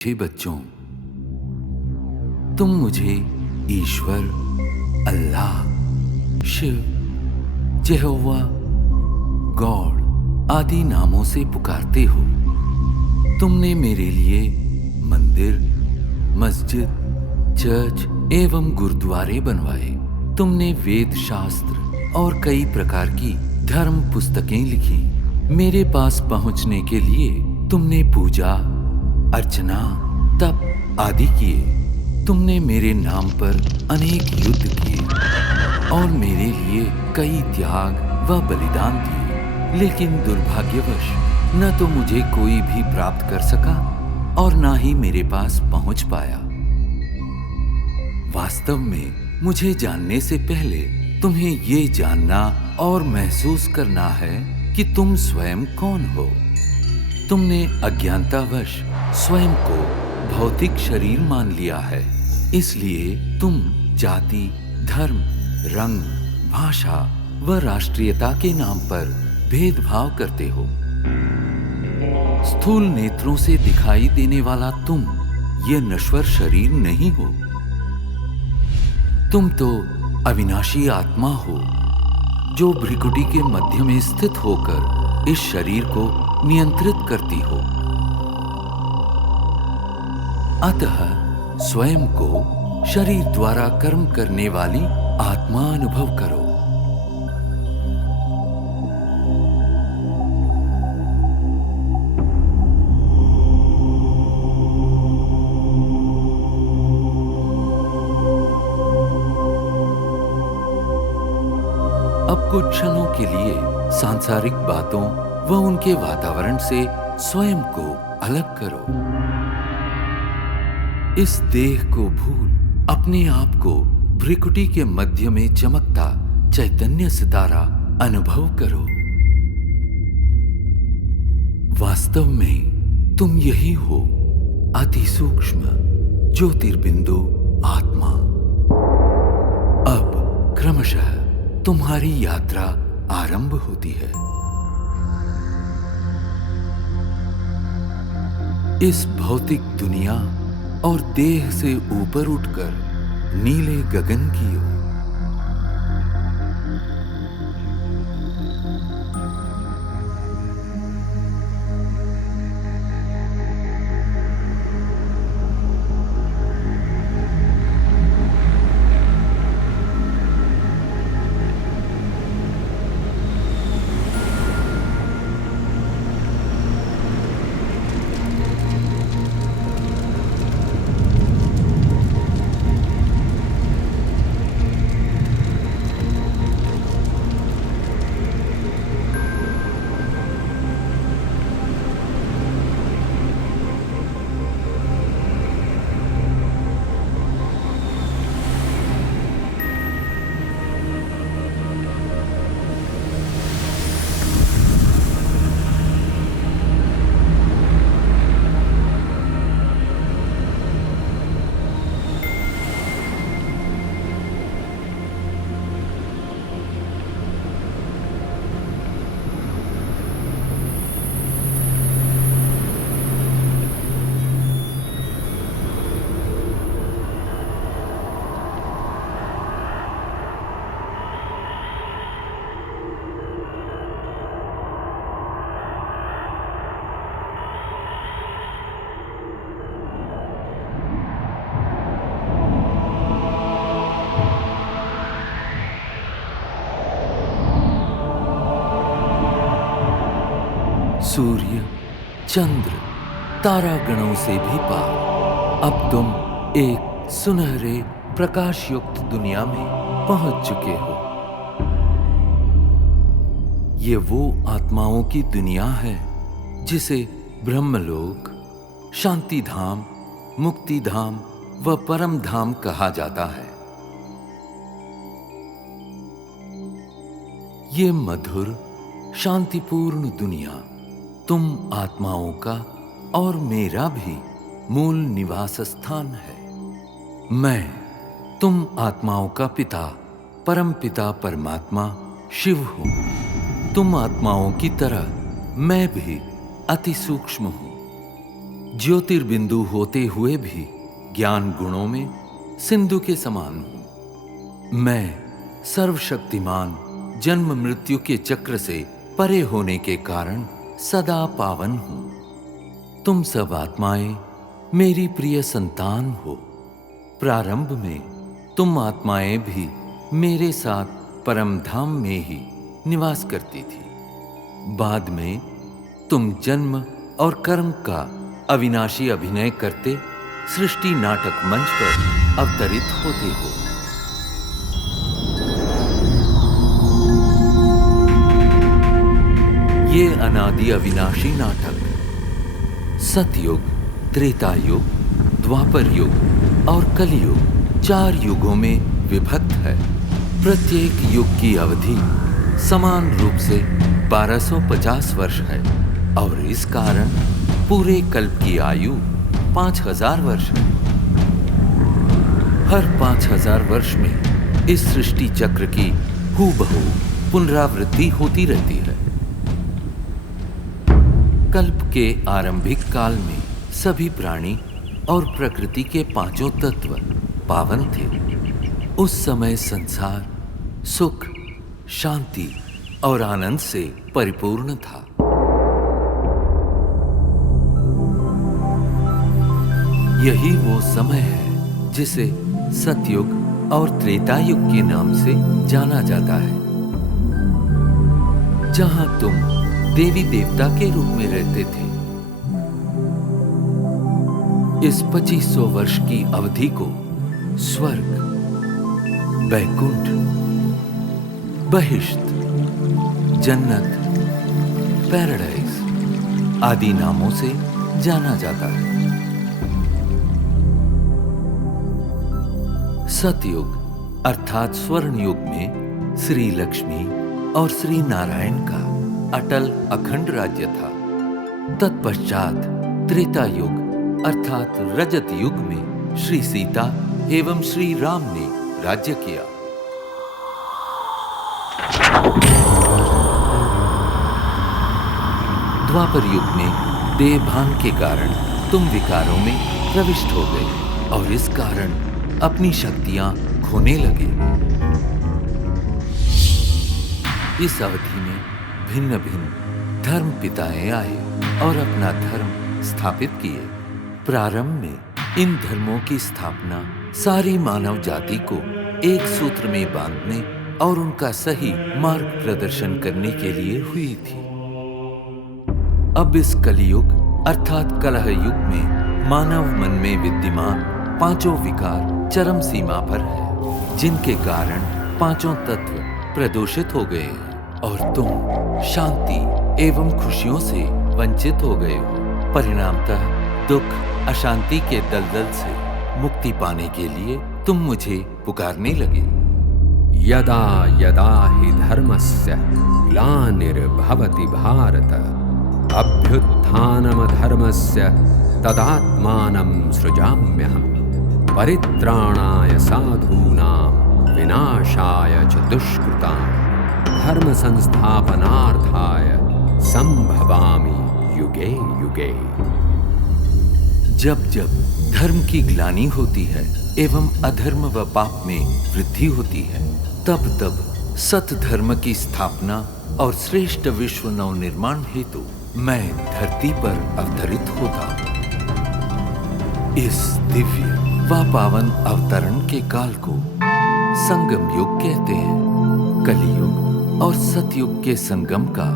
हे बच्चों, तुम मुझे ईश्वर, अल्लाह, शिव, यहोवा, गॉड आदि नामों से पुकारते हो। तुमने मेरे लिए मंदिर, मस्जिद, चर्च एवं गुरुद्वारे बनवाए। तुमने वेद शास्त्र और कई प्रकार की धर्म पुस्तकें लिखी। मेरे पास पहुंचने के लिए तुमने पूजा, अर्चना, तप आदि किए। तुमने मेरे नाम पर अनेक युद्ध किए और मेरे लिए कई त्याग व बलिदान दिए। लेकिन दुर्भाग्यवश न तो मुझे कोई भी प्राप्त कर सका और न ही मेरे पास पहुंच पाया। वास्तव में मुझे जानने से पहले तुम्हें ये जानना और महसूस करना है कि तुम स्वयं कौन हो। तुमने अज्ञानतावश स्वयं को भौतिक शरीर मान लिया है। इसलिए तुम जाति, धर्म, रंग, भाषा व राष्ट्रीयता के नाम पर भेदभाव करते हो। स्थूल नेत्रों से दिखाई देने वाला तुम ये नश्वर शरीर नहीं हो। तुम तो अविनाशी आत्मा हो जो भ्रिकुटी के मध्य में स्थित होकर इस शरीर को नियंत्रित करती हो। अतः स्वयं को शरीर द्वारा कर्म करने वाली आत्मा अनुभव करो। अब कुछ क्षणों के लिए सांसारिक बातों व उनके वातावरण से स्वयं को अलग करो। इस देह को भूल अपने आप को भ्रिकुटी के मध्य में चमकता चैतन्य सितारा अनुभव करो। वास्तव में तुम यही हो, अति सूक्ष्म ज्योतिर्बिंदु आत्मा। अब क्रमशः तुम्हारी यात्रा आरंभ होती है। इस भौतिक दुनिया और देह से ऊपर उठकर नीले गगन की ओर। सूर्य, चंद्र, तारागणों से भी पार अब तुम एक सुनहरे प्रकाश युक्त दुनिया में पहुंच चुके हो। ये वो आत्माओं की दुनिया है जिसे ब्रह्मलोक, शांति धाम, मुक्ति धाम व परम धाम कहा जाता है। ये मधुर, शांतिपूर्ण दुनिया तुम आत्माओं का और मेरा भी मूल निवास स्थान है। मैं तुम आत्माओं का पिता, परम पिता परमात्मा शिव हूं। तुम आत्माओं की तरह मैं भी अति सूक्ष्म हूं। ज्योतिर्बिंदु होते हुए भी ज्ञान गुणों में सिंधु के समान हूं। मैं सर्वशक्तिमान जन्म मृत्यु के चक्र से परे होने के कारण सदा पावन हूं। तुम सब आत्माएं मेरी प्रिय संतान हो। प्रारंभ में तुम आत्माएं भी मेरे साथ परम धाम में ही निवास करती थी। बाद में तुम जन्म और कर्म का अविनाशी अभिनय करते सृष्टि नाटक मंच पर अवतरित होते हो। ये अनादि अविनाशी नाटक सतयुग, त्रेता युग, द्वापर युग और कलियुग 4 युगों में विभक्त है। प्रत्येक युग की अवधि समान रूप से 1250 वर्ष है और इस कारण पूरे कल्प की आयु 5000 वर्ष है। हर 5000 वर्ष में इस सृष्टि चक्र की हूबहू पुनरावृत्ति होती रहती है। कल्प के आरंभिक काल में सभी प्राणी और प्रकृति के 5 तत्व पावन थे। उस समय संसार सुख, शांति और आनंद से परिपूर्ण था। यही वो समय है जिसे सतयुग और त्रेता युग के नाम से जाना जाता है, जहां तुम देवी देवता के रूप में रहते थे। इस 2500 वर्ष की अवधि को स्वर्ग, बैकुंठ, बहिश्त, जन्नत, पैराडाइज आदि नामों से जाना जाता है। सतयुग अर्थात स्वर्ण युग में श्री लक्ष्मी और श्री नारायण का अटल अखंड राज्य था। तत्पश्चात त्रेता युग अर्थात रजत युग में श्री सीता एवं श्री राम ने राज्य किया। द्वापर युग में देहभान के कारण तुम विकारों में प्रविष्ट हो गए और इस कारण अपनी शक्तियां खोने लगे। इस अवधि में भिन्न भिन्न धर्म पिताएं आए और अपना धर्म स्थापित किए। प्रारंभ में इन धर्मों की स्थापना सारी मानव जाति को एक सूत्र में बांधने और उनका सही मार्ग प्रदर्शन करने के लिए हुई थी। अब इस कलियुग अर्थात कलह युग में मानव मन में विद्यमान 5 विकार चरम सीमा पर है, जिनके कारण 5 तत्व प्रदूषित हो गए और तुम शांति एवं खुशियों से वंचित हो गए हो। परिणामतः दुख, अशांति के दलदल से मुक्ति पाने के लिए तुम मुझे पुकारने लगे। यदा यदा हि धर्मस्य ग्लानिर्भवति भारत अभ्युत्थानमधर्मस्य तदात्मानं सृजाम्यहम् परित्राणाय साधूनां विनाशाय च दुष्कृतां धर्म संस्थापनार्थाय संभवामि युगे युगे। जब जब धर्म की ग्लानि होती है एवं अधर्म व पाप में वृद्धि होती है, तब तब सत धर्म की स्थापना और श्रेष्ठ विश्व नवनिर्माण हेतु मैं धरती पर अवतरित होता। इस दिव्य व पावन अवतरण के काल को संगम युग कहते हैं। कलियुग और सतयुग के संगम का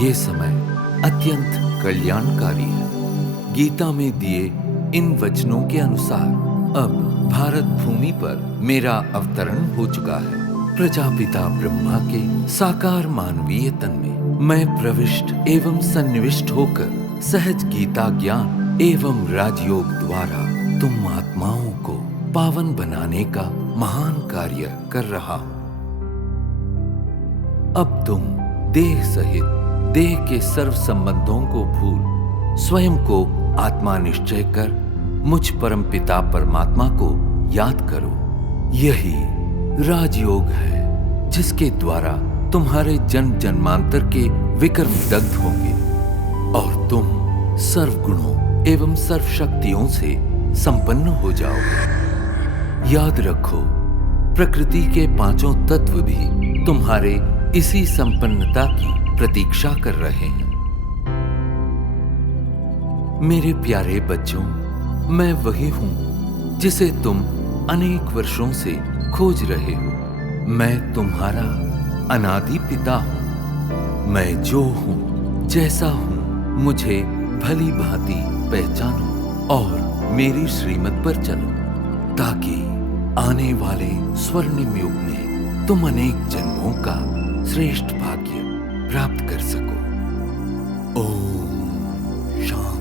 ये समय अत्यंत कल्याणकारी है। गीता में दिए इन वचनों के अनुसार अब भारत भूमि पर मेरा अवतरण हो चुका है। प्रजापिता ब्रह्मा के साकार मानवीय तन में मैं प्रविष्ट एवं सन्निविष्ट होकर सहज गीता ज्ञान एवं राजयोग द्वारा तुम आत्माओं को पावन बनाने का महान कार्य कर रहा हूं। अब तुम देह सहित देह के सर्व संबंधों को भूल स्वयं को आत्मा निश्चय कर मुझ परमपिता परमात्मा को याद करो। यही राजयोग है जिसके द्वारा तुम्हारे जन्म जन्मांतर के विकर्म दग्ध होंगे और तुम सर्वगुणों एवं सर्वशक्तियों से संपन्न हो जाओगे। याद रखो, प्रकृति के पांचों तत्व भी तुम्हारे इसी संपन्नता की प्रतीक्षा कर रहे हैं। मेरे प्यारे बच्चों, मैं वही हूं जिसे तुम अनेक वर्षों से खोज रहे हो। मैं तुम्हारा अनादि पिता हूं। मैं जो हूं, जैसा हूं, मुझे भली भांति पहचानो और मेरी श्रीमत पर चलो, ताकि आने वाले स्वर्णिम युग में तुम अनेक जन्मों का श्रेष्ठ भाग्य प्राप्त कर सको। ओम शांति।